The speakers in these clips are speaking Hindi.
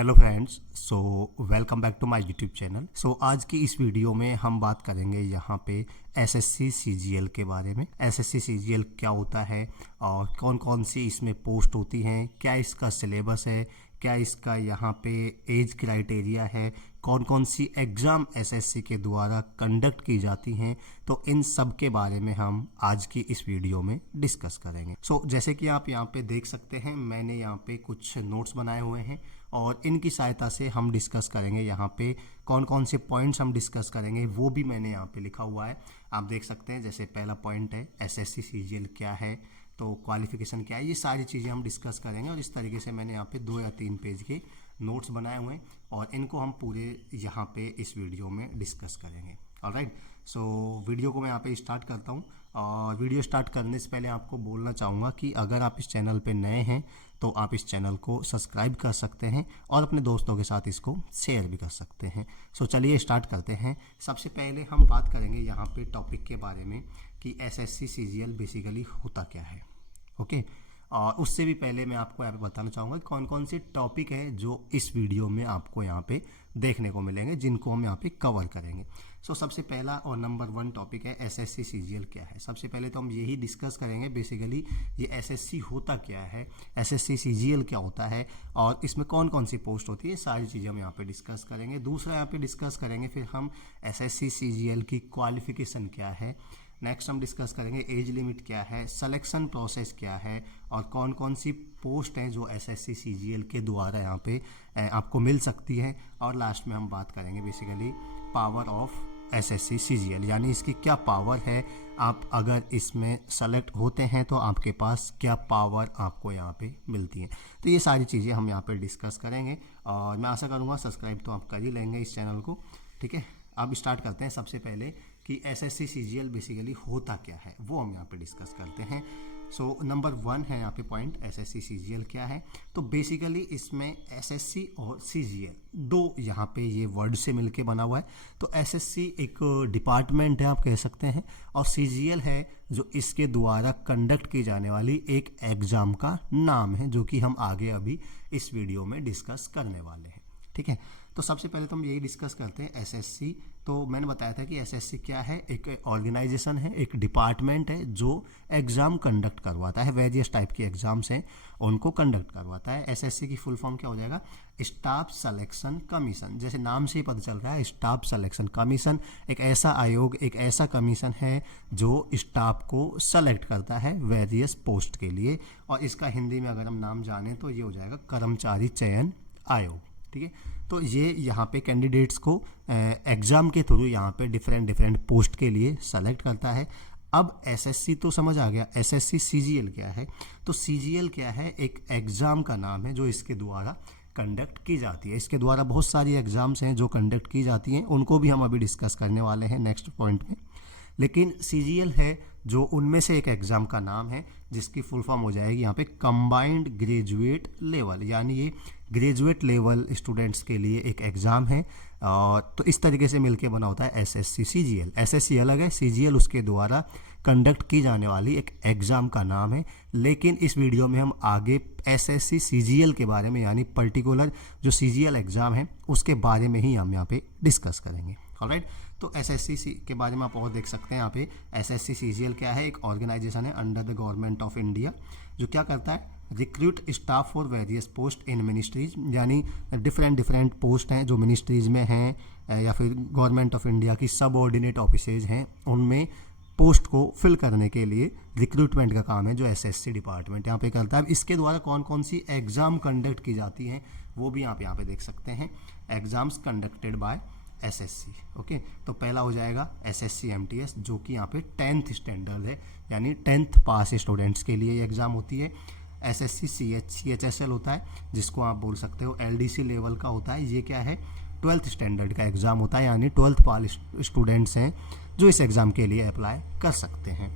Hello friends, so welcome back to my YouTube channel. So आज की इस वीडियो में हम बात करेंगे यहाँ पे एसएससी सीजीएल के बारे में। एसएससी सीजीएल क्या होता है और कौन कौन सी इसमें पोस्ट होती हैं, क्या इसका सिलेबस है, क्या इसका यहाँ पे एज क्राइटेरिया है, कौन कौन सी एग्ज़ाम एसएससी के द्वारा कंडक्ट की जाती हैं। तो इन सब के बारे में हम आज की इस वीडियो में डिस्कस करेंगे। सो जैसे कि आप यहाँ पे देख सकते हैं, मैंने यहाँ पे कुछ नोट्स बनाए हुए हैं और इनकी सहायता से हम डिस्कस करेंगे। यहाँ पे कौन कौन से पॉइंट्स हम डिस्कस करेंगे वो भी मैंने यहाँ पे लिखा हुआ है, आप देख सकते हैं। जैसे पहला पॉइंट है एसएससी सीजीएल क्या है, तो क्वालिफिकेशन क्या है, ये सारी चीज़ें हम डिस्कस करेंगे। और इस तरीके से मैंने यहाँ पे 2 या 3 पेज के नोट्स बनाए हुए हैं और इनको हम पूरे यहाँ पे इस वीडियो में डिस्कस करेंगे। ऑलराइट, सो वीडियो को मैं यहाँ पे स्टार्ट करता हूँ। और वीडियो स्टार्ट करने से पहले आपको बोलना चाहूँगा कि अगर आप इस चैनल पे नए हैं तो आप इस चैनल को सब्सक्राइब कर सकते हैं और अपने दोस्तों के साथ इसको शेयर भी कर सकते हैं। सो चलिए स्टार्ट करते हैं। सबसे पहले हम बात करेंगे यहाँ पे टॉपिक के बारे में कि एसएससी सीजीएल बेसिकली होता क्या है। ओके, और उससे भी पहले मैं आपको यहाँ पे बताना चाहूँगा कि कौन कौन से टॉपिक है जो इस वीडियो में आपको यहाँ पे देखने को मिलेंगे, जिनको हम यहाँ पे कवर करेंगे। सो सबसे पहला और नंबर 1 टॉपिक है एसएससी सीजीएल क्या है। सबसे पहले तो हम यही डिस्कस करेंगे बेसिकली ये एसएससी होता क्या है, एसएससी सीजीएल क्या होता है और इसमें कौन कौन सी पोस्ट होती है, सारी चीज़ें हम यहाँ पे डिस्कस करेंगे। दूसरा यहाँ पे डिस्कस करेंगे फिर हम एसएससी सीजीएल की क्वालिफिकेशन क्या है। नेक्स्ट हम डिस्कस करेंगे एज लिमिट क्या है, सिलेक्शन प्रोसेस क्या है और कौन कौन सी पोस्ट हैं जो एसएससी सीजीएल के द्वारा यहाँ पे आपको मिल सकती है। और लास्ट में हम बात करेंगे basically power of SSC CGL, यानी इसकी क्या पावर है, आप अगर इसमें सेलेक्ट होते हैं तो आपके पास क्या पावर आपको यहाँ पे मिलती है। तो ये सारी चीज़ें हम यहाँ पे डिस्कस करेंगे और मैं आशा करूँगा सब्सक्राइब तो आप कर ही लेंगे इस चैनल को। ठीक है, अब स्टार्ट करते हैं। सबसे पहले कि एसएससी सीजीएल बेसिकली होता क्या है वो हम यहाँ पे डिस्कस करते हैं। सो नंबर 1 है यहाँ पे पॉइंट, एसएससी सीजीएल क्या है। तो बेसिकली इसमें एसएससी और सीजीएल 2 यहाँ पे ये वर्ड से मिलके बना हुआ है। तो एसएससी एक डिपार्टमेंट है आप कह सकते हैं और सीजीएल है जो इसके द्वारा कंडक्ट की जाने वाली एक एग्ज़ाम का नाम है, जो कि हम आगे अभी इस वीडियो में डिस्कस करने वाले हैं। ठीक है, तो सबसे पहले तो हम यही डिस्कस करते हैं एसएससी। तो मैंने बताया था कि एसएससी क्या है, एक ऑर्गेनाइजेशन है, एक डिपार्टमेंट है जो एग्ज़ाम कंडक्ट करवाता है। वेरियस टाइप के एग्ज़ाम्स हैं उनको कंडक्ट करवाता है। एसएससी की फुल फॉर्म क्या हो जाएगा, स्टाफ सिलेक्शन कमीशन। जैसे नाम से ही पता चल रहा है, स्टाफ सिलेक्शन कमीशन एक ऐसा आयोग, एक ऐसा कमीशन है जो स्टाफ को सेलेक्ट करता है वेरियस पोस्ट के लिए। और इसका हिंदी में अगर हम नाम जानें तो ये हो जाएगा कर्मचारी चयन आयोग। ठीक है, तो ये यहाँ पे कैंडिडेट्स को एग्ज़ाम के थ्रू यहाँ पे डिफरेंट पोस्ट के लिए सेलेक्ट करता है। अब एसएससी तो समझ आ गया, एसएससी सीजीएल क्या है। तो सीजीएल क्या है, एक एग्ज़ाम का नाम है जो इसके द्वारा कंडक्ट की जाती है। इसके द्वारा बहुत सारी एग्ज़ाम्स हैं जो कंडक्ट की जाती हैं, उनको भी हम अभी डिस्कस करने वाले हैं नेक्स्ट पॉइंट में। लेकिन सीजीएल है जो उनमें से एक एग्ज़ाम का नाम है जिसकी फुल फॉर्म हो जाएगी यहाँ पे कंबाइंड ग्रेजुएट लेवल, यानी ये ग्रेजुएट लेवल स्टूडेंट्स के लिए एक एग्ज़ाम है। तो इस तरीके से मिलके बना होता है एसएससी सीजीएल। एसएससी अलग है, सीजीएल उसके द्वारा कंडक्ट की जाने वाली एक एग्ज़ाम का नाम है। लेकिन इस वीडियो में हम आगे एसएससी सीजीएल के बारे में, यानी पर्टिकुलर जो सीजीएल एग्ज़ाम है उसके बारे में ही हम यहाँ पे डिस्कस करेंगे। ऑलराइट, तो एसएससी के बारे में आप और देख सकते हैं यहाँ पे। एसएससी सीजीएल क्या है, एक ऑर्गेनाइजेशन है under the government of India जो क्या करता है, recruit staff for various post in ministries, यानी डिफरेंट पोस्ट हैं जो मिनिस्ट्रीज में हैं या फिर गवर्नमेंट ऑफ इंडिया की सब ऑर्डिनेट ऑफिसेज हैं, उनमें पोस्ट को फिल करने के लिए रिक्रूटमेंट का काम है जो एसएससी डिपार्टमेंट यहाँ पे करता है। इसके द्वारा कौन कौन सी एग्ज़ाम कंडक्ट की जाती हैं वो भी यहाँ पे देख सकते हैं। Exams conducted by SSC. Okay, तो पहला हो जाएगा एसएससी एमटीएस जो कि यहाँ पे 10th स्टैंडर्ड है, यानी 10th पास स्टूडेंट्स के लिए ये एग्ज़ाम होती है। एसएससी सीएचएसएल होता है जिसको आप बोल सकते हो एलडीसी लेवल का होता है। ये क्या है, 12th स्टैंडर्ड का एग्ज़ाम होता है, यानी 12th पास स्टूडेंट्स हैं जो इस एग्ज़ाम के लिए अप्लाई कर सकते हैं।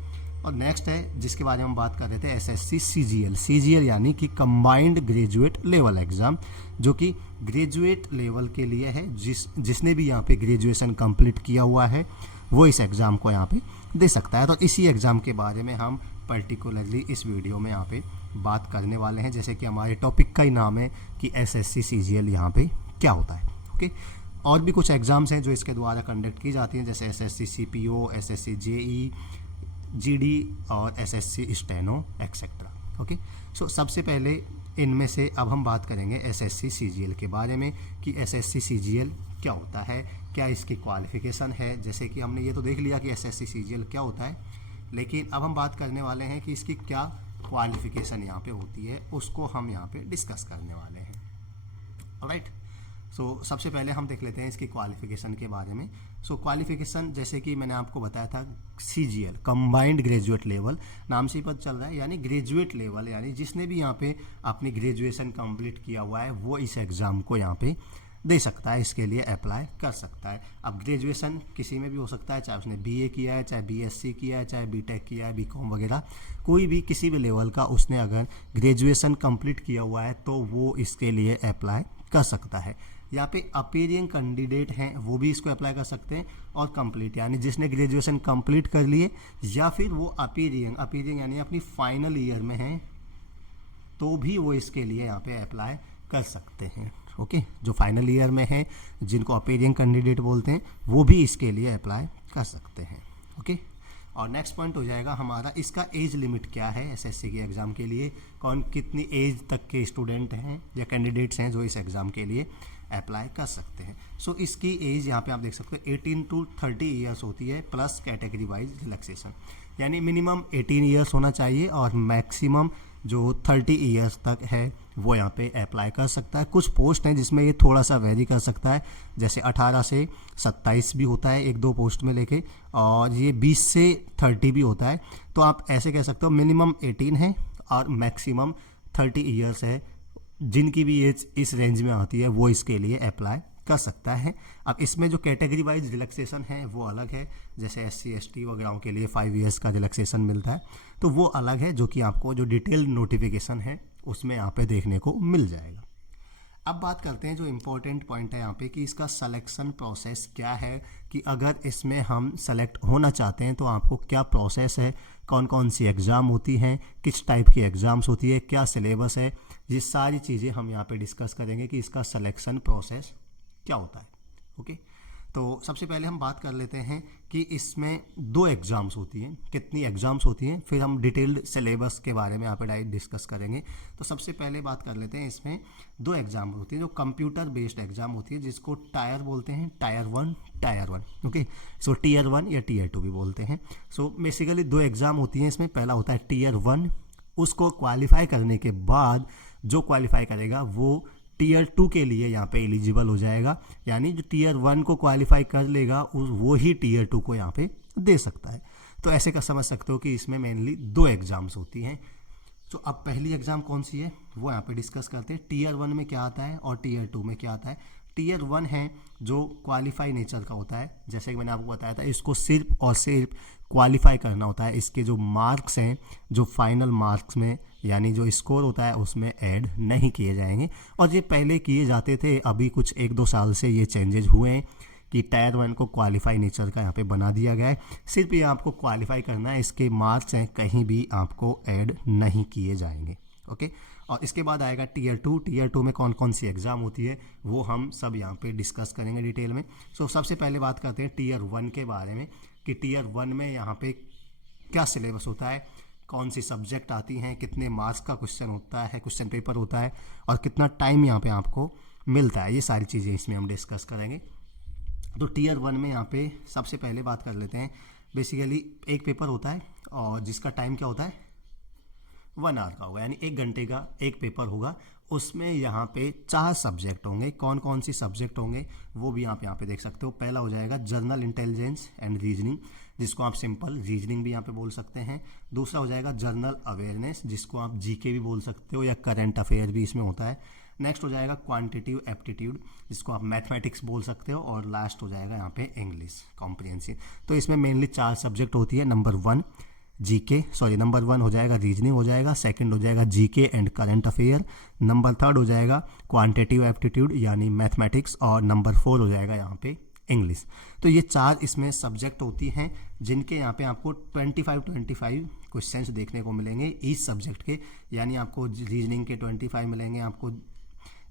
और नेक्स्ट है जिसके बारे में हम बात कर रहे थे, एसएससी सीजीएल। सीजीएल यानी कि कंबाइंड ग्रेजुएट लेवल एग्ज़ाम, जो कि ग्रेजुएट लेवल के लिए है। जिसने भी यहाँ पे ग्रेजुएशन कंप्लीट किया हुआ है वो इस एग्ज़ाम को यहाँ पे दे सकता है। तो इसी एग्ज़ाम के बारे में हम पर्टिकुलरली इस वीडियो में यहाँ पे बात करने वाले हैं, जैसे कि हमारे टॉपिक का ही नाम है कि एसएससी सीजीएल यहाँ पे क्या होता है। ओके, और भी कुछ एग्ज़ाम्स हैं जो इसके द्वारा कंडक्ट की जाती हैं, जैसे SSC CPO, SSC JE, GD और एसएससी स्टेनो एक्सेट्रा। ओके, सो सबसे पहले इनमें से अब हम बात करेंगे एसएससी सीजीएल के बारे में कि एसएससी सीजीएल क्या होता है, क्या इसकी क्वालिफिकेशन है। जैसे कि हमने ये तो देख लिया कि एसएससी सीजीएल क्या होता है, लेकिन अब हम बात करने वाले हैं कि इसकी क्या क्वालिफिकेशन यहाँ पे होती है, उसको हम यहाँ पे डिस्कस करने वाले हैं। ऑलराइट, सो सबसे पहले हम देख लेते हैं इसकी क्वालिफिकेशन के बारे में। सो क्वालिफिकेशन जैसे कि मैंने आपको बताया था, सीजीएल कंबाइंड ग्रेजुएट लेवल नाम से ही पता चल रहा है, यानी ग्रेजुएट लेवल, यानी जिसने भी यहाँ पे अपनी ग्रेजुएशन कंप्लीट किया हुआ है वो इस एग्ज़ाम को यहाँ पे दे सकता है, इसके लिए अप्लाई कर सकता है। अब ग्रेजुएशन किसी में भी हो सकता है, चाहे उसने बीए किया है, चाहे बीएससी किया है, चाहे बीटेक किया है, बीकॉम वगैरह, कोई भी किसी भी लेवल का उसने अगर ग्रेजुएशन कंप्लीट किया हुआ है तो वो इसके लिए अप्लाई कर सकता है। यहाँ पे अपीयरिंग कैंडिडेट हैं वो भी इसको अप्लाई कर सकते हैं, और कंप्लीट यानी जिसने ग्रेजुएशन कंप्लीट कर लिए या फिर वो अपीयरिंग यानी अपनी फाइनल ईयर में हैं तो भी वो इसके लिए यहाँ पे अप्लाई कर सकते हैं। ओके, जो फाइनल ईयर में हैं जिनको अपीयरिंग कैंडिडेट बोलते हैं वो भी इसके लिए अप्लाई कर सकते हैं। ओके, और नेक्स्ट पॉइंट हो जाएगा हमारा इसका एज लिमिट क्या है एसएससी के एग्ज़ाम के लिए, कौन कितनी एज तक के स्टूडेंट हैं या कैंडिडेट्स हैं जो इस एग्ज़ाम के लिए अप्लाई कर सकते हैं। सो इसकी एज यहाँ पे आप देख सकते हो 18 to 30 ईयर्स होती है, प्लस कैटेगरी वाइज रिलैक्सेशन, यानी मिनिमम 18 ईयर्स होना चाहिए और मैक्सिमम जो 30 ईयर्स तक है वो यहाँ पे अप्लाई कर सकता है। कुछ पोस्ट हैं जिसमें ये थोड़ा सा वेरी कर सकता है, जैसे 18 से 27 भी होता है एक दो पोस्ट में लेके, और ये 20 से 30 भी होता है। तो आप ऐसे कह सकते हो मिनिमम 18 है और मैक्सिमम 30 ईयर्स है, जिनकी भी एज इस रेंज में आती है वो इसके लिए अप्लाई कर सकता है। अब इसमें जो कैटेगरी वाइज रिलैक्सेशन है वो अलग है, जैसे SC ST वगैरह के लिए 5 ईयर्स का रिलैक्सेशन मिलता है, तो वो अलग है, जो कि आपको जो डिटेल नोटिफिकेशन है उसमें यहाँ पे देखने को मिल जाएगा। अब बात करते हैं जो इम्पोर्टेंट पॉइंट है यहाँ पे कि इसका सिलेक्शन प्रोसेस क्या है, कि अगर इसमें हम सेलेक्ट होना चाहते हैं तो आपको क्या प्रोसेस है, कौन कौन सी एग्ज़ाम होती हैं, किस टाइप की एग्ज़ाम्स होती है, क्या सिलेबस है, ये सारी चीज़ें हम यहाँ पे डिस्कस करेंगे कि इसका सिलेक्शन प्रोसेस क्या होता है। ओके, तो सबसे पहले हम बात कर लेते हैं कि इसमें 2 एग्ज़ाम्स होती हैं, कितनी एग्ज़ाम्स होती हैं, फिर हम डिटेल्ड सिलेबस के बारे में यहाँ पे डायरेक्ट डिस्कस करेंगे। तो सबसे पहले बात कर लेते हैं, इसमें 2 एग्ज़ाम होती हैं जो कंप्यूटर बेस्ड एग्ज़ाम होती है, जिसको टायर बोलते हैं, टायर 1। ओके, सो टीयर 1 या टीयर 2 भी बोलते हैं। सो बेसिकली 2 एग्ज़ाम होती हैं इसमें, पहला होता है टीयर 1, उसको क्वालिफाई करने के बाद जो क्वालिफाई करेगा वो टीयर 2 के लिए यहाँ पे एलिजिबल हो जाएगा, यानी जो टीयर 1 को क्वालिफाई कर लेगा वो ही टीयर 2 को यहाँ पे दे सकता है। तो ऐसे का समझ सकते हो कि इसमें मेनली 2 एग्ज़ाम्स होती हैं। तो अब पहली एग्ज़ाम कौन सी है वो यहाँ पे डिस्कस करते हैं। टीयर 1 में क्या आता है और टीयर 2 में क्या आता है। टीयर 1 है जो क्वालिफाई नेचर का होता है, जैसे कि मैंने आपको बताया था, इसको सिर्फ और सिर्फ क्वालिफाई करना होता है, इसके जो मार्क्स हैं जो फाइनल मार्क्स में यानी जो स्कोर होता है उसमें ऐड नहीं किए जाएंगे, और ये पहले किए जाते थे, अभी कुछ 1-2 साल से ये चेंजेस हुए हैं कि टायर 1 को क्वालिफाई नेचर का यहाँ पे बना दिया गया है, सिर्फ ये आपको क्वालिफाई करना है, इसके मार्क्स हैं कहीं भी आपको ऐड नहीं किए जाएंगे। ओके, और इसके बाद आएगा टीयर 2। टीयर 2 में कौन कौन सी एग्ज़ाम होती है वो हम सब यहाँ पे डिस्कस करेंगे डिटेल में। सो सबसे पहले बात करते हैं टीयर 1 के बारे में कि टीयर 1 में यहाँ पे क्या सिलेबस होता है, कौन सी सब्जेक्ट आती हैं, कितने मार्क्स का क्वेश्चन होता है, क्वेश्चन पेपर होता है, और कितना टाइम यहाँ पे आपको मिलता है, ये सारी चीज़ें इसमें हम डिस्कस करेंगे। तो टीयर 1 में यहाँ पे सबसे पहले बात कर लेते हैं, बेसिकली एक पेपर होता है और जिसका टाइम क्या होता है 1 आवर का होगा, यानी 1 घंटे का एक पेपर होगा। उसमें यहाँ पे 4 सब्जेक्ट होंगे, कौन कौन सी सब्जेक्ट होंगे वो भी आप यहाँ पे देख सकते हो। पहला हो जाएगा जनरल इंटेलिजेंस एंड रीजनिंग, जिसको आप सिंपल रीजनिंग भी यहाँ पे बोल सकते हैं। दूसरा हो जाएगा जनरल अवेयरनेस, जिसको आप जीके भी बोल सकते हो या करंट अफेयर भी इसमें होता है। नेक्स्ट हो जाएगा क्वांटिटिव एप्टीट्यूड, जिसको आप मैथमेटिक्स बोल सकते हो, और लास्ट हो जाएगा यहाँ पे इंग्लिश कॉम्प्रिहेंसिव। तो इसमें मेनली 4 सब्जेक्ट होती है। नंबर 1 हो जाएगा रीजनिंग हो जाएगा, सेकंड हो जाएगा GK and current affair, number 3 हो जाएगा क्वांटिटिव एप्टीट्यूड यानी मैथमेटिक्स, और नंबर 4 हो जाएगा यहाँ पे इंग्लिश। तो ये 4 इसमें सब्जेक्ट होती हैं जिनके यहाँ पे आपको 25 क्वेश्चंस देखने को मिलेंगे ईच सब्जेक्ट के, यानी आपको रीजनिंग के 25 मिलेंगे, आपको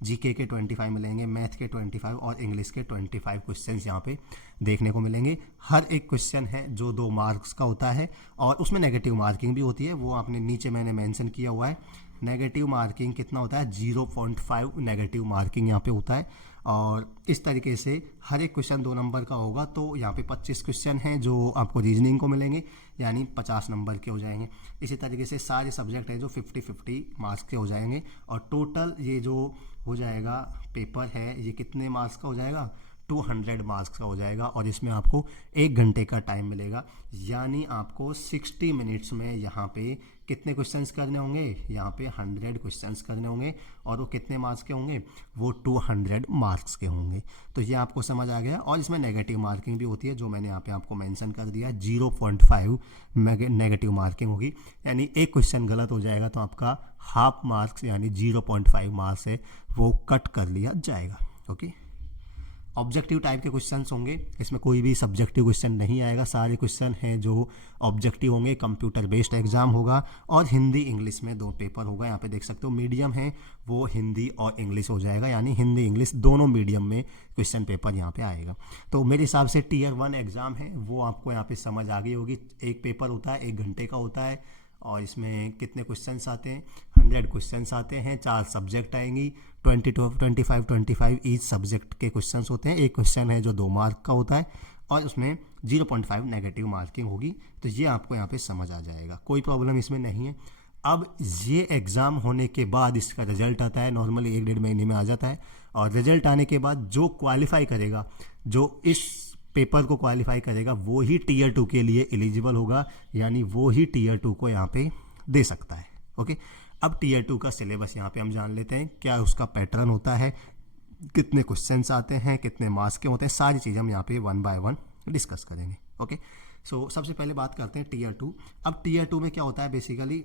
जीके के 25 मिलेंगे, मैथ के 25 और इंग्लिश के 25 क्वेश्चंस यहाँ पे देखने को मिलेंगे। हर एक क्वेश्चन है जो 2 मार्क्स का होता है और उसमें नेगेटिव मार्किंग भी होती है, वो आपने नीचे मैंने मेंशन किया हुआ है। नेगेटिव मार्किंग कितना होता है, 0.5 नेगेटिव मार्किंग यहाँ पे होता है। और इस तरीके से हर एक क्वेश्चन 2 नंबर का होगा, तो यहाँ पे 25 क्वेश्चन हैं जो आपको रीजनिंग को मिलेंगे, यानी 50 नंबर के हो जाएंगे। इसी तरीके से सारे सब्जेक्ट हैं जो 50-50 मार्क्स के हो जाएंगे और टोटल ये जो हो जाएगा पेपर है ये कितने मार्क्स का हो जाएगा, 200 मार्क्स का हो जाएगा। और इसमें आपको 1 घंटे का टाइम मिलेगा, यानी आपको 60 मिनट्स में यहाँ पे कितने क्वेश्चंस करने होंगे, यहाँ पे 100 क्वेश्चंस करने होंगे और वो कितने मार्क्स के होंगे, वो 200 मार्क्स के होंगे। तो ये आपको समझ आ गया। और इसमें नेगेटिव मार्किंग भी होती है जो मैंने यहाँ पे आपको मेंशन कर दिया, 0.5 नेगेटिव मार्किंग होगी, यानी एक क्वेश्चन गलत हो जाएगा तो आपका हाफ मार्क्स यानी 0.5 मार्क्स है वो कट कर लिया जाएगा। ओके, ऑब्जेक्टिव टाइप के क्वेश्चंस होंगे, इसमें कोई भी सब्जेक्टिव क्वेश्चन नहीं आएगा, सारे क्वेश्चन हैं जो ऑब्जेक्टिव होंगे। कंप्यूटर बेस्ड एग्जाम होगा और हिंदी इंग्लिश में 2 पेपर होगा। यहाँ पे देख सकते हो मीडियम है वो हिंदी और इंग्लिश हो जाएगा, यानी हिंदी इंग्लिश दोनों मीडियम में क्वेश्चन पेपर यहाँ पे आएगा। तो मेरे हिसाब से Tier 1 एग्जाम है वो आपको यहाँ पे समझ आ गई होगी। एक पेपर होता है, 1 घंटे का होता है और इसमें कितने क्वेश्चंस आते हैं, 100 क्वेश्चंस आते हैं, 4 सब्जेक्ट आएंगी, 25 ईच सब्जेक्ट के क्वेश्चंस होते हैं। एक क्वेश्चन है जो 2 मार्क का होता है और उसमें 0.5 नेगेटिव मार्किंग होगी। तो ये आपको यहाँ पे समझ आ जाएगा, कोई प्रॉब्लम इसमें नहीं है। अब ये एग्ज़ाम होने के बाद इसका रिजल्ट आता है, नॉर्मली 1-1.5 महीने में आ जाता है। और रिजल्ट आने के बाद जो क्वालिफाई करेगा, जो इस पेपर को क्वालिफाई करेगा, वो ही Tier 2 के लिए एलिजिबल होगा, यानी वो ही Tier 2 को यहाँ पे दे सकता है। ओके, अब Tier 2 का सिलेबस यहाँ पे हम जान लेते हैं, क्या उसका पैटर्न होता है, कितने क्वेश्चंस आते हैं, कितने मार्क्स के होते हैं, सारी चीज़ें हम यहाँ पे 1 बाय 1 डिस्कस करेंगे। ओके, सो सबसे पहले बात करते हैं Tier 2। अब Tier 2 में क्या होता है, बेसिकली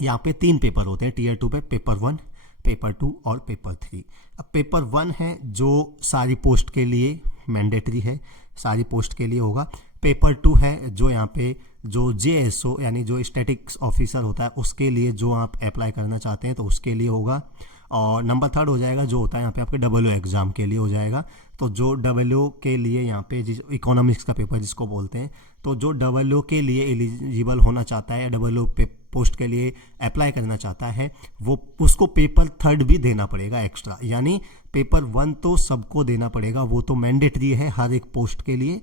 यहाँ पे 3 पेपर होते हैं Tier 2 पे, पेपर 1, पेपर 2 और पेपर 3। अब पेपर 1 है जो सारी पोस्ट के लिए मैंडेटरी है, सारी पोस्ट के लिए होगा। पेपर 2 है जो यहाँ पे जो JSO यानी जो स्टैटिक्स ऑफिसर होता है उसके लिए, जो आप अप्लाई करना चाहते हैं तो उसके लिए होगा। और नंबर 3 हो जाएगा जो होता है यहाँ पे आपके WO एग्ज़ाम के लिए हो जाएगा। तो जो WO के लिए यहाँ पे इकोनॉमिक्स का पेपर जिसको बोलते हैं, तो जो WO के लिए एलिजिबल होना चाहता है, WO पे पोस्ट के लिए अप्लाई करना चाहता है, वो उसको पेपर 3 भी देना पड़ेगा एक्स्ट्रा। यानी पेपर 1 तो सबको देना पड़ेगा, वो तो मैंडेटरी है हर एक पोस्ट के लिए।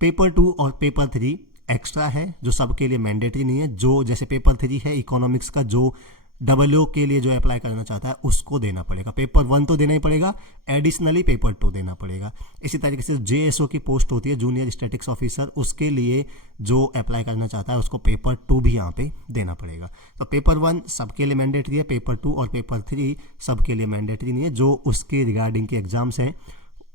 पेपर 2 और पेपर 3 एक्स्ट्रा है जो सबके लिए मैंडेटरी नहीं है। जो जैसे पेपर 3 है इकोनॉमिक्स का, जो WO के लिए जो अप्लाई करना चाहता है उसको देना पड़ेगा। पेपर 1 तो देना ही पड़ेगा, एडिशनली पेपर 2 देना पड़ेगा। इसी तरीके से JSO की पोस्ट होती है, जूनियर स्टैटिक्स ऑफिसर, उसके लिए जो अप्लाई करना चाहता है उसको पेपर 2 भी यहाँ पे देना पड़ेगा। तो पेपर 1 सबके लिए मैंडेटरी है, पेपर 2 और पेपर 3 सबके लिए मैंडेटरी नहीं है। जो उसके रिगार्डिंग के एग्जाम्स हैं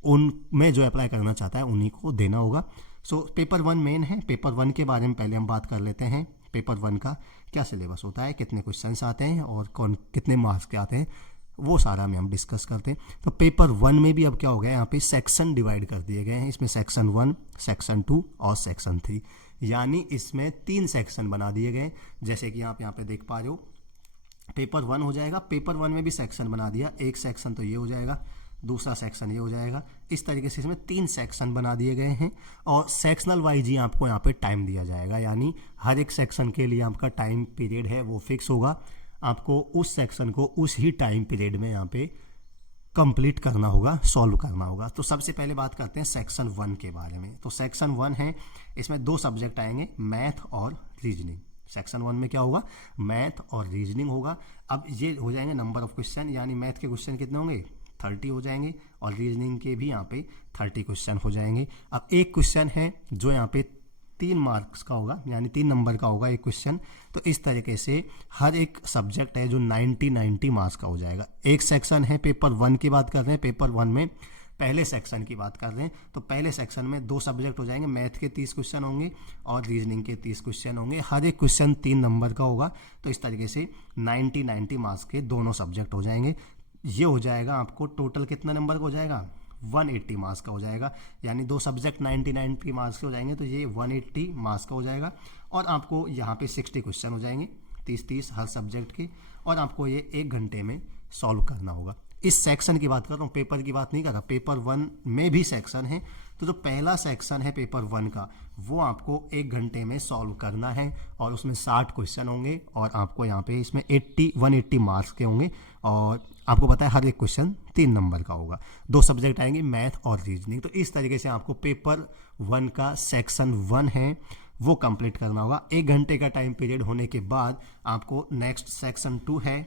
उनमें जो अप्लाई करना चाहता है उन्हीं को देना होगा। सो पेपर 1 मेन है। पेपर 1 के बारे में पहले हम बात कर लेते हैं। पेपर 1 का क्या सिलेबस होता है, कितने क्वेश्चंस आते हैं और कितने मार्क्स के आते हैं, वो सारा में हम डिस्कस करते हैं। तो पेपर 1 में भी अब क्या हो गया, यहाँ पे सेक्शन डिवाइड कर दिए गए हैं। इसमें सेक्शन 1, सेक्शन 2 और सेक्शन 3, यानी इसमें 3 सेक्शन बना दिए गए। जैसे कि आप यहाँ पे देख पा रहे हो, पेपर 1 हो जाएगा, पेपर 1 में भी सेक्शन बना दिया। एक सेक्शन तो ये हो जाएगा, दूसरा सेक्शन ये हो जाएगा। इस तरीके से इसमें 3 सेक्शन बना दिए गए हैं और सेक्शनल वाइज ही आपको यहाँ पे टाइम दिया जाएगा, यानी हर एक सेक्शन के लिए आपका टाइम पीरियड है वो फिक्स होगा। आपको उस सेक्शन को उस ही टाइम पीरियड में यहाँ पे कंप्लीट करना होगा, सॉल्व करना होगा। तो सबसे पहले बात करते हैं सेक्शन 1 के बारे में। तो सेक्शन 1 है, इसमें 2 सब्जेक्ट आएंगे, मैथ और रीजनिंग। सेक्शन 1 में क्या होगा, मैथ और रीजनिंग होगा। अब ये हो जाएंगे नंबर ऑफ क्वेश्चन, यानी मैथ के क्वेश्चन कितने होंगे, 30 हो जाएंगे और रीजनिंग के भी यहाँ पे 30 क्वेश्चन हो जाएंगे। अब एक क्वेश्चन है जो यहाँ पे 3 मार्क्स का होगा, यानी 3 नंबर का होगा एक क्वेश्चन। तो इस तरीके से हर एक सब्जेक्ट है जो 90 मार्क्स का हो जाएगा। एक सेक्शन है, पेपर 1 की बात कर रहे हैं, पेपर 1 में पहले सेक्शन की बात कर रहे हैं। तो पहले सेक्शन में 2 सब्जेक्ट हो जाएंगे, मैथ के 30 क्वेश्चन होंगे और रीजनिंग के 30 क्वेश्चन होंगे। हर एक क्वेश्चन 3 नंबर का होगा। तो इस तरीके से 90 मार्क्स के दोनों सब्जेक्ट हो जाएंगे। ये हो जाएगा आपको टोटल कितना नंबर का हो जाएगा, 180 मार्क्स का हो जाएगा, यानी 2 सब्जेक्ट 99 मार्क्स के हो जाएंगे, तो ये 180 मार्क्स का हो जाएगा। और आपको यहाँ पे 60 क्वेश्चन हो जाएंगे, 30-30 हर सब्जेक्ट के, और आपको ये 1 घंटे में सॉल्व करना होगा। इस सेक्शन की बात कर रहा हूँ, पेपर की बात नहीं कर रहा। पेपर 1 में भी सेक्शन है, तो जो पहला सेक्शन है पेपर 1 का, वो आपको 1 घंटे में सॉल्व करना है, और उसमें 60 क्वेश्चन होंगे, और आपको यहाँ पे इसमें 180 मार्क्स के होंगे, और आपको पता है हर एक क्वेश्चन 3 नंबर का होगा। 2 सब्जेक्ट आएंगे, मैथ और रीजनिंग। तो इस तरीके से आपको पेपर 1 का सेक्शन 1 है वो कंप्लीट करना होगा। 1 घंटे का टाइम पीरियड होने के बाद आपको नेक्स्ट सेक्शन 2 है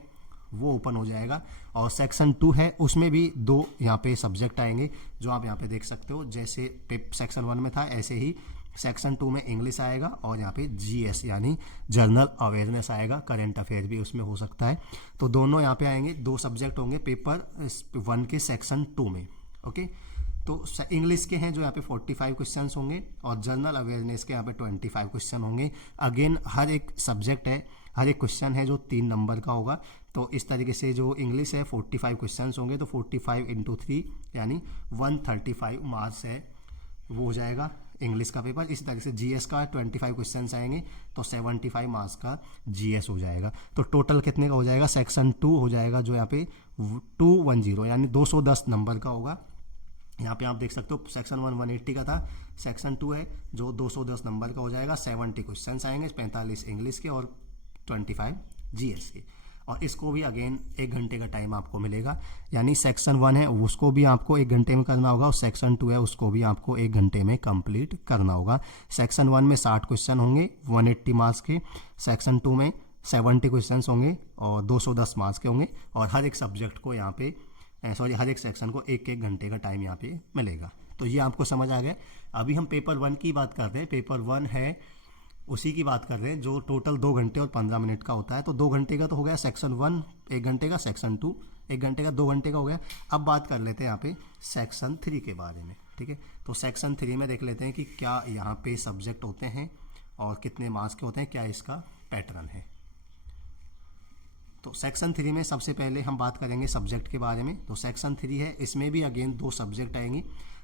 वो ओपन हो जाएगा, और सेक्शन 2 है उसमें भी 2 यहाँ पे सब्जेक्ट आएंगे, जो आप यहाँ पे देख सकते हो। जैसे सेक्शन 1 में था, ऐसे ही सेक्शन 2 में इंग्लिश आएगा, और यहाँ पे जीएस यानी जनरल अवेयरनेस आएगा, करंट अफेयर भी उसमें हो सकता है। तो दोनों यहाँ पे आएंगे, 2 सब्जेक्ट होंगे पेपर 1 के सेक्शन 2 में। ओके, तो इंग्लिश के हैं जो यहाँ पे 45 क्वेश्चन होंगे, और जनरल अवेयरनेस के यहाँ पे 25 क्वेश्चन होंगे। अगेन हर एक सब्जेक्ट है, हर एक क्वेश्चन है जो 3 नंबर का होगा। तो इस तरीके से जो इंग्लिश है 45 क्वेश्चन होंगे, तो 45 × 3 यानी 135 मार्क्स है वो हो जाएगा इंग्लिश का पेपर। इसी तरीके से जीएस का 25 क्वेश्चन आएंगे, तो 75 मार्क्स का जीएस हो जाएगा। तो टोटल कितने का हो जाएगा? सेक्शन 2 हो जाएगा जो यहाँ पे 210 यानी 210 नंबर का होगा। यहाँ पे आप देख सकते हो सेक्शन 1 180 का था, सेक्शन 2 है जो 210 नंबर का हो जाएगा। 70 क्वेश्चन आएंगे, 45 इंग्लिश के और 25 जीएस के। और इसको भी अगेन 1 घंटे का टाइम आपको मिलेगा, यानी सेक्शन 1 है उसको भी आपको 1 घंटे में करना होगा, और सेक्शन 2 है उसको भी आपको 1 घंटे में कंप्लीट करना होगा। सेक्शन 1 में 60 क्वेश्चन होंगे 180 मार्क्स के, सेक्शन 2 में 70 क्वेश्चन होंगे और 210 मार्क्स के होंगे, और हर एक सब्जेक्ट को यहाँ पे हर एक सेक्शन को 1-1 घंटे का टाइम यहाँ पे मिलेगा। तो ये आपको समझ आ गया। अभी हम पेपर 1 की बात करते हैं। पेपर 1 है उसी की बात कर रहे हैं जो टोटल 2 घंटे और 15 मिनट का होता है। तो 2 घंटे का तो हो गया सेक्शन 1 1 घंटे का, सेक्शन 2 1 घंटे का, 2 घंटे का हो गया। अब बात कर लेते हैं यहाँ पे सेक्शन 3 के बारे में, ठीक है। तो सेक्शन 3 में देख लेते हैं कि क्या यहाँ पे सब्जेक्ट होते हैं और कितने मार्क्स के होते हैं, क्या इसका पैटर्न है। तो सेक्शन 3 में सबसे पहले हम बात करेंगे सब्जेक्ट के बारे में। तो सेक्शन 3 है, इसमें भी अगेन 2 सब्जेक्ट आएंगे।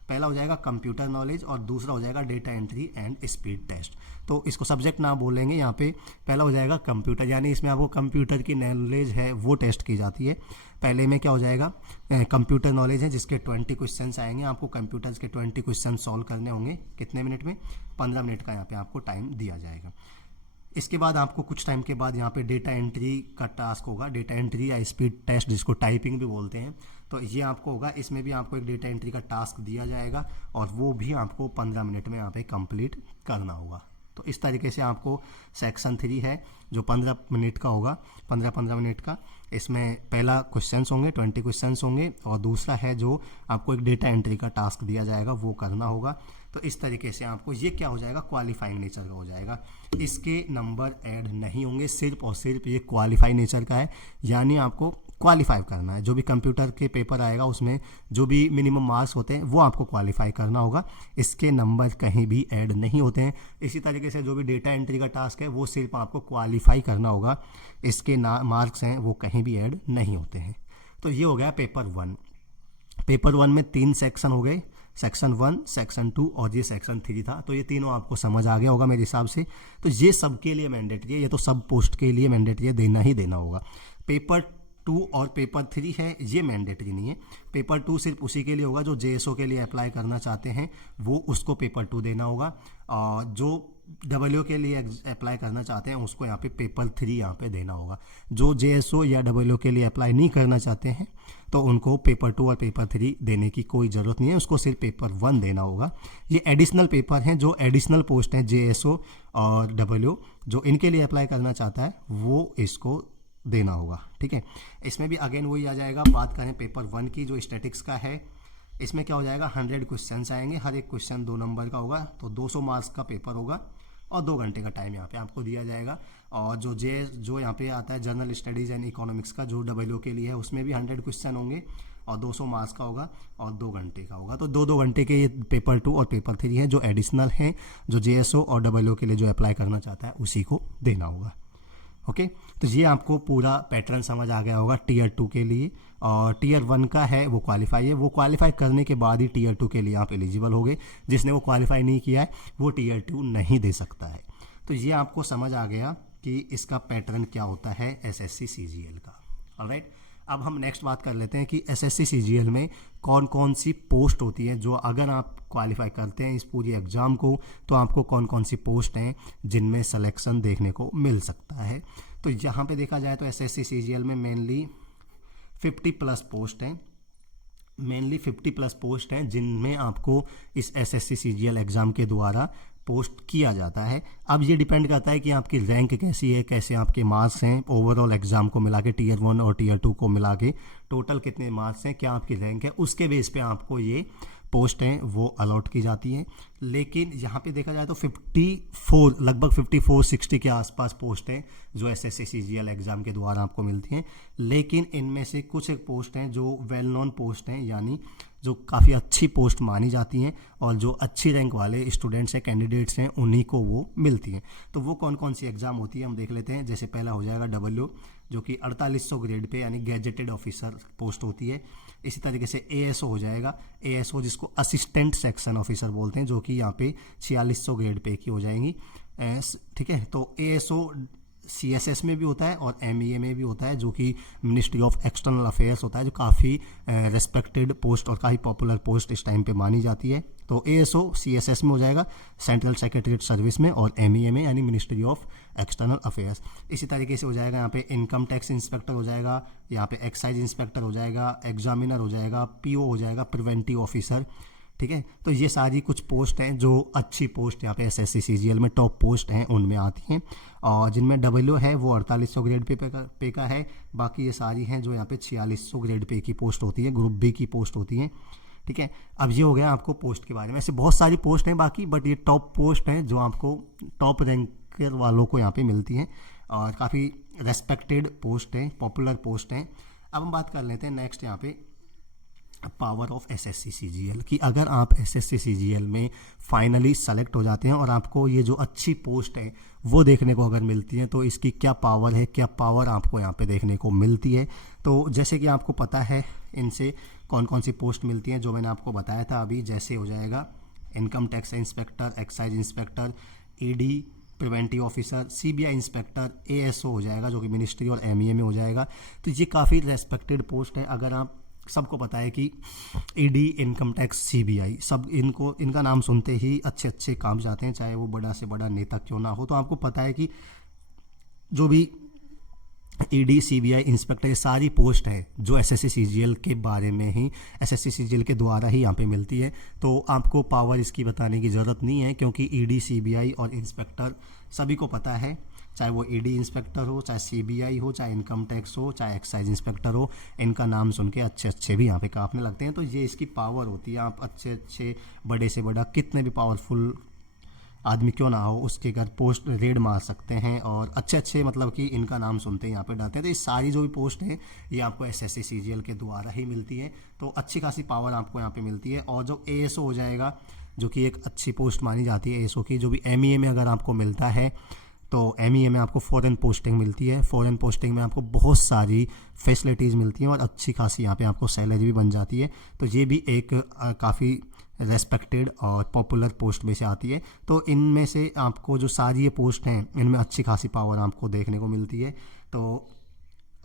पहला हो जाएगा कंप्यूटर नॉलेज और दूसरा हो जाएगा data entry and speed test. तो इसको सब्जेक्ट ना बोलेंगे यहाँ पे। पहला हो जाएगा कंप्यूटर, यानी इसमें आपको कंप्यूटर की नॉलेज है वो टेस्ट की जाती है। पहले में क्या हो जाएगा, कंप्यूटर नॉलेज है जिसके 20 क्वेश्चन आएंगे। आपको कंप्यूटर्स के 20 क्वेश्चन सॉल्व करने होंगे। कितने मिनट में? 15 मिनट का यहाँ पे आपको टाइम दिया जाएगा। इसके बाद आपको कुछ टाइम के बाद यहाँ पे डेटा एंट्री का टास्क होगा, डेटा एंट्री या स्पीड टेस्ट जिसको टाइपिंग भी बोलते हैं। तो ये आपको होगा, इसमें भी आपको एक डेटा एंट्री का टास्क दिया जाएगा और वो भी आपको 15 मिनट में यहाँ पे कंप्लीट करना होगा। तो इस तरीके से आपको सेक्शन 3 है जो 15 मिनट का होगा, 15 मिनट का। इसमें पहला क्वेश्चंस होंगे, 20 क्वेश्चंस होंगे, और दूसरा है जो आपको एक डेटा एंट्री का टास्क दिया जाएगा वो करना होगा। तो इस तरीके से आपको ये क्या हो जाएगा, क्वालिफाइंग नेचर का हो जाएगा। इसके नंबर ऐड नहीं होंगे, सिर्फ और सिर्फ ये क्वालिफाई नेचर का है, यानी आपको क्वालिफाई करना है। जो भी कंप्यूटर के पेपर आएगा उसमें जो भी मिनिमम मार्क्स होते हैं वो आपको क्वालिफाई करना होगा। इसके नंबर कहीं भी ऐड नहीं होते हैं। इसी तरीके से जो भी डेटा एंट्री का टास्क है वो सिर्फ आपको क्वालिफाई करना होगा, इसके मार्क्स हैं वो कहीं भी ऐड नहीं होते हैं। तो ये हो गया पेपर 1। पेपर 1 में 3 सेक्शन हो गए, सेक्शन 1, सेक्शन 2 और ये सेक्शन 3 था। तो ये तीनों आपको समझ आ गया होगा मेरे हिसाब से। तो ये सबके लिए मैंडेटरी है, ये तो सब पोस्ट के लिए मैंडेटरी है, देना ही देना होगा। पेपर 2 और पेपर 3 है ये मैंडेटरी नहीं है। पेपर 2 सिर्फ उसी के लिए होगा जो जेएसओ के लिए अप्लाई करना चाहते हैं, वो उसको पेपर 2 देना होगा। और जो डब्ल्यू के लिए अप्लाई करना चाहते हैं उसको यहाँ पे पेपर 3 यहाँ पे देना होगा। जो जेएसओ या डब्ल्यू के लिए अप्लाई नहीं करना चाहते हैं तो उनको पेपर 2 और पेपर 3 देने की कोई ज़रूरत नहीं है, उसको सिर्फ पेपर 1 देना होगा। ये एडिशनल पेपर हैं, जो एडिशनल पोस्ट हैं जेएसओ और डब्ल्यू, जो इनके लिए अप्लाई करना चाहता है वो इसको देना होगा, ठीक है। इसमें भी अगेन वही आ जाएगा। बात करें पेपर 1 की जो स्टैटिक्स का है, इसमें क्या हो जाएगा, 100 क्वेश्चन आएंगे, हर एक क्वेश्चन 2 नंबर का होगा। तो 200 मार्क्स का पेपर होगा और 2 घंटे का टाइम यहाँ पे आपको दिया जाएगा। और जो यहाँ पे आता है जनरल स्टडीज़ एंड इकोनॉमिक्स का, जो डब्ल्यू के लिए है, उसमें भी 100 क्वेश्चन होंगे और 200 मार्क्स का होगा और 2 घंटे का होगा। तो 2-2 घंटे के ये पेपर 2 और पेपर 3 है जो एडिशनल हैं, जो जेएसओ और डब्ल्यू के लिए जो अप्लाई करना चाहता है उसी को देना होगा। ओके, तो ये आपको पूरा पैटर्न समझ आ गया होगा टीयर 2 के लिए। और टीयर 1 का है वो क्वालिफाई है, वो क्वालिफाई करने के बाद ही टीयर 2 के लिए आप एलिजिबल हो गए। जिसने वो क्वालिफाई नहीं किया है वो टीयर 2 नहीं दे सकता है। तो ये आपको समझ आ गया कि इसका पैटर्न क्या होता है एसएससी सीजीएल का। ऑलराइट, अब हम नेक्स्ट बात कर लेते हैं कि एसएससी सीजीएल में कौन कौन सी पोस्ट होती हैं, जो अगर आप क्वालिफाई करते हैं इस पूरी एग्ज़ाम को तो आपको कौन कौन सी पोस्ट हैं जिनमें सिलेक्शन देखने को मिल सकता है। तो यहाँ पे देखा जाए तो एसएससी सीजीएल में मेनली 50+ पोस्ट हैं, मेनली 50+ पोस्ट हैं जिनमें आपको इस एसएससी सीजीएल एग्ज़ाम के द्वारा पोस्ट किया जाता है। अब ये डिपेंड करता है कि आपकी रैंक कैसी है, कैसे आपके मार्क्स हैं, ओवरऑल एग्जाम को मिला के टीयर 1 और टीयर 2 को मिला के टोटल कितने मार्क्स हैं, क्या आपकी रैंक है, उसके बेस पे आपको ये पोस्ट हैं वो अलॉट की जाती हैं। लेकिन यहाँ पे देखा जाए तो 54 लगभग 54-60 के आसपास पोस्ट हैं जो एसएससी सीजीएल एग्ज़ाम के द्वारा आपको मिलती हैं। लेकिन इनमें से कुछ एक पोस्ट हैं जो वेल नोन पोस्ट हैं, यानी जो काफ़ी अच्छी पोस्ट मानी जाती हैं और जो अच्छी रैंक वाले स्टूडेंट्स हैं, कैंडिडेट्स हैं, उन्हीं को वो मिलती हैं। तो वो कौन कौन सी एग्ज़ाम होती है हम देख लेते हैं। जैसे पहला हो जाएगा डब्ल्यू, जो कि 4800 ग्रेड पे यानी गैजेटेड ऑफिसर पोस्ट होती है। इसी तरीके से एएसओ हो जाएगा, एएसओ जिसको असिस्टेंट सेक्शन ऑफिसर बोलते हैं, जो कि यहाँ पे 4600 ग्रेड पे की हो जाएंगी। ठीक है, तो एएसओ सीएसएस में भी होता है और एमईए में भी होता है, जो कि मिनिस्ट्री ऑफ एक्सटर्नल अफेयर्स होता है, जो काफ़ी रेस्पेक्टेड पोस्ट और काफ़ी पॉपुलर पोस्ट इस टाइम पे मानी जाती है। तो एएसओ सीएसएस में हो जाएगा, सेंट्रल सेक्रेटरीट सर्विस में, और एमईए में यानी मिनिस्ट्री ऑफ एक्सटर्नल अफेयर्स। इसी तरीके से हो जाएगा यहाँ पे इनकम टैक्स इंस्पेक्टर हो जाएगा, यहाँ पे एक्साइज इंस्पेक्टर हो जाएगा, एग्जामिनर हो जाएगा, पीओ हो जाएगा, प्रिवेंटिव ऑफिसर। ठीक है, तो ये सारी कुछ पोस्ट हैं जो अच्छी पोस्ट यहाँ पे एसएससी सीजीएल में टॉप पोस्ट हैं उनमें आती हैं। और जिनमें डब्ल्यू है वो 4800 ग्रेड पे का है। बाकी ये सारी हैं जो यहाँ पे 4600 ग्रेड पे की पोस्ट होती है, ग्रुप बी की पोस्ट होती हैं। ठीक है, अब ये हो गया आपको पोस्ट के बारे में। ऐसे बहुत सारी पोस्ट हैं बाकी, बट ये टॉप पोस्ट हैं जो आपको टॉप रैंकर वालों को यहाँ पे मिलती हैं और काफ़ी रेस्पेक्टेड पोस्ट हैं, पॉपुलर पोस्ट हैं। अब हम बात कर लेते हैं नेक्स्ट यहाँ पे पावर ऑफ एसएससी सीजीएल की। अगर आप एसएससी सीजीएल में फाइनली सेलेक्ट हो जाते हैं और आपको ये जो अच्छी पोस्ट है वो देखने को अगर मिलती है तो इसकी क्या पावर है, क्या पावर आपको यहाँ पे देखने को मिलती है। तो जैसे कि आपको पता है इनसे कौन कौन सी पोस्ट मिलती हैं, जो मैंने आपको बताया था अभी। जैसे हो जाएगा income tax inspector, excise inspector, ED, preventive officer, CBI inspector, ASO हो जाएगा जो कि मिनिस्ट्री और एमईए में हो जाएगा। तो ये काफ़ी रेस्पेक्टेड पोस्ट है। अगर आप सबको पता है कि ईडी, इनकम टैक्स, सीबीआई, सब इनका नाम सुनते ही अच्छे अच्छे काम जाते हैं, चाहे वो बड़ा से बड़ा नेता क्यों ना हो। तो आपको पता है कि जो भी ईडी, सीबीआई, इंस्पेक्टर, ये सारी पोस्ट है जो एसएससी सीजीएल के बारे में ही, एसएससी सीजीएल के द्वारा ही यहाँ पे मिलती है। तो आपको पावर इसकी बताने की ज़रूरत नहीं है, क्योंकि ईडी, सीबीआई और इंस्पेक्टर सभी को पता है। चाहे वो ईडी इंस्पेक्टर हो, चाहे सीबीआई हो, चाहे इनकम टैक्स हो, चाहे एक्साइज इंस्पेक्टर हो, इनका नाम सुन के अच्छे अच्छे भी यहाँ पे काँपने लगते हैं। तो ये इसकी पावर होती है। आप अच्छे अच्छे बड़े से बड़ा कितने भी पावरफुल आदमी क्यों ना हो उसके घर पोस्ट रेड मार सकते हैं और अच्छे अच्छे मतलब कि इनका नाम सुनते हैं यहाँ पे डालते हैं। तो ये सारी जो भी पोस्ट है ये आपको एसएससी सीजीएल के द्वारा ही मिलती है। तो अच्छी खासी पावर आपको यहाँ पे मिलती है। और जो एएसओ हो जाएगा, जो कि एक अच्छी पोस्ट मानी जाती है एएसओ की, जो भी एमईए में अगर आपको मिलता है तो एमईए में आपको फॉरेन पोस्टिंग मिलती है। फॉरेन पोस्टिंग में आपको बहुत सारी फैसिलिटीज़ मिलती हैं और अच्छी खासी यहाँ पे आपको सैलरी भी बन जाती है। तो ये भी एक काफ़ी रेस्पेक्टेड और पॉपुलर पोस्ट में से आती है। तो इनमें से आपको जो सारी ये पोस्ट हैं इनमें अच्छी खासी पावर आपको देखने को मिलती है। तो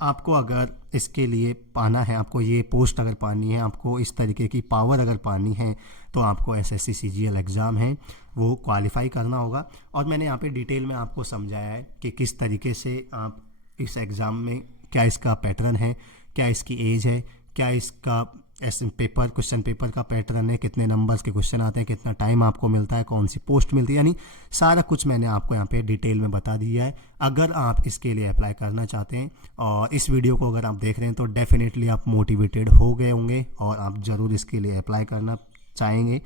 आपको अगर इसके लिए पाना है, आपको ये पोस्ट अगर पानी है, आपको इस तरीके की पावर अगर पानी है, तो आपको एसएससी सीजीएल एग्ज़ाम है वो क्वालिफाई करना होगा। और मैंने यहाँ पे डिटेल में आपको समझाया है कि किस तरीके से आप इस एग्ज़ाम में, क्या इसका पैटर्न है, क्या इसकी एज है, क्या इसका क्वेश्चन पेपर का पैटर्न है, कितने नंबर्स के क्वेश्चन आते हैं, कितना टाइम आपको मिलता है, कौन सी पोस्ट मिलती है, यानी सारा कुछ मैंने आपको यहाँ पे डिटेल में बता दिया है। अगर आप इसके लिए अप्लाई करना चाहते हैं और इस वीडियो को अगर आप देख रहे हैं तो डेफिनेटली आप मोटिवेटेड हो गए होंगे और आप ज़रूर इसके लिए अप्लाई करना चाहेंगे।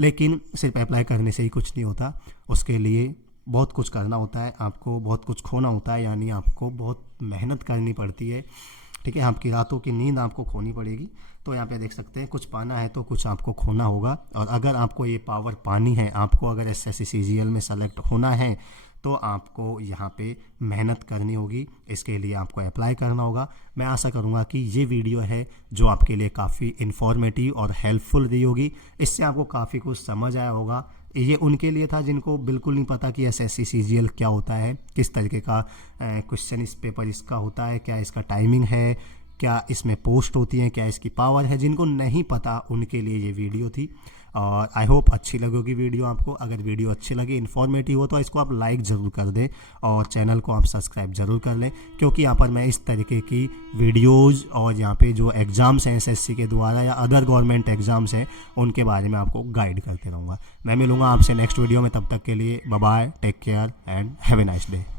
लेकिन सिर्फ अप्लाई करने से ही कुछ नहीं होता, उसके लिए बहुत कुछ करना होता है, आपको बहुत कुछ खोना होता है, यानी आपको बहुत मेहनत करनी पड़ती है। ठीक है, आपकी रातों की नींद आपको खोनी पड़ेगी। तो यहाँ पे देख सकते हैं कुछ पाना है तो कुछ आपको खोना होगा। और अगर आपको ये पावर पानी है, आपको अगर एसएससी सीजीएल में सेलेक्ट होना है, तो आपको यहाँ पे मेहनत करनी होगी, इसके लिए आपको अप्लाई करना होगा। मैं आशा करूँगा कि ये वीडियो है जो आपके लिए काफ़ी इन्फॉर्मेटिव और हेल्पफुल रही होगी। इससे आपको काफ़ी कुछ समझ आया होगा। ये उनके लिए था जिनको बिल्कुल नहीं पता कि एसएससी सीजीएल क्या होता है, किस तरीके का क्वेश्चन इस पेपर इसका होता है, क्या इसका टाइमिंग है, क्या इसमें पोस्ट होती है, क्या इसकी पावर है। जिनको नहीं पता उनके लिए ये वीडियो थी और आई होप अच्छी लगेगी वीडियो आपको। अगर वीडियो अच्छी लगे, इन्फॉर्मेटिव हो, तो इसको आप लाइक ज़रूर कर दें और चैनल को आप सब्सक्राइब ज़रूर कर लें, क्योंकि यहाँ पर मैं इस तरीके की वीडियोज़ और यहाँ पे जो एग्ज़ाम्स हैं एसएससी के द्वारा या अदर गवर्नमेंट एग्ज़ाम्स हैं उनके बारे में आपको गाइड करते रहूँगा। मैं मिलूँगा आपसे नेक्स्ट वीडियो में, तब तक के लिए bye bye, take care and have a nice day.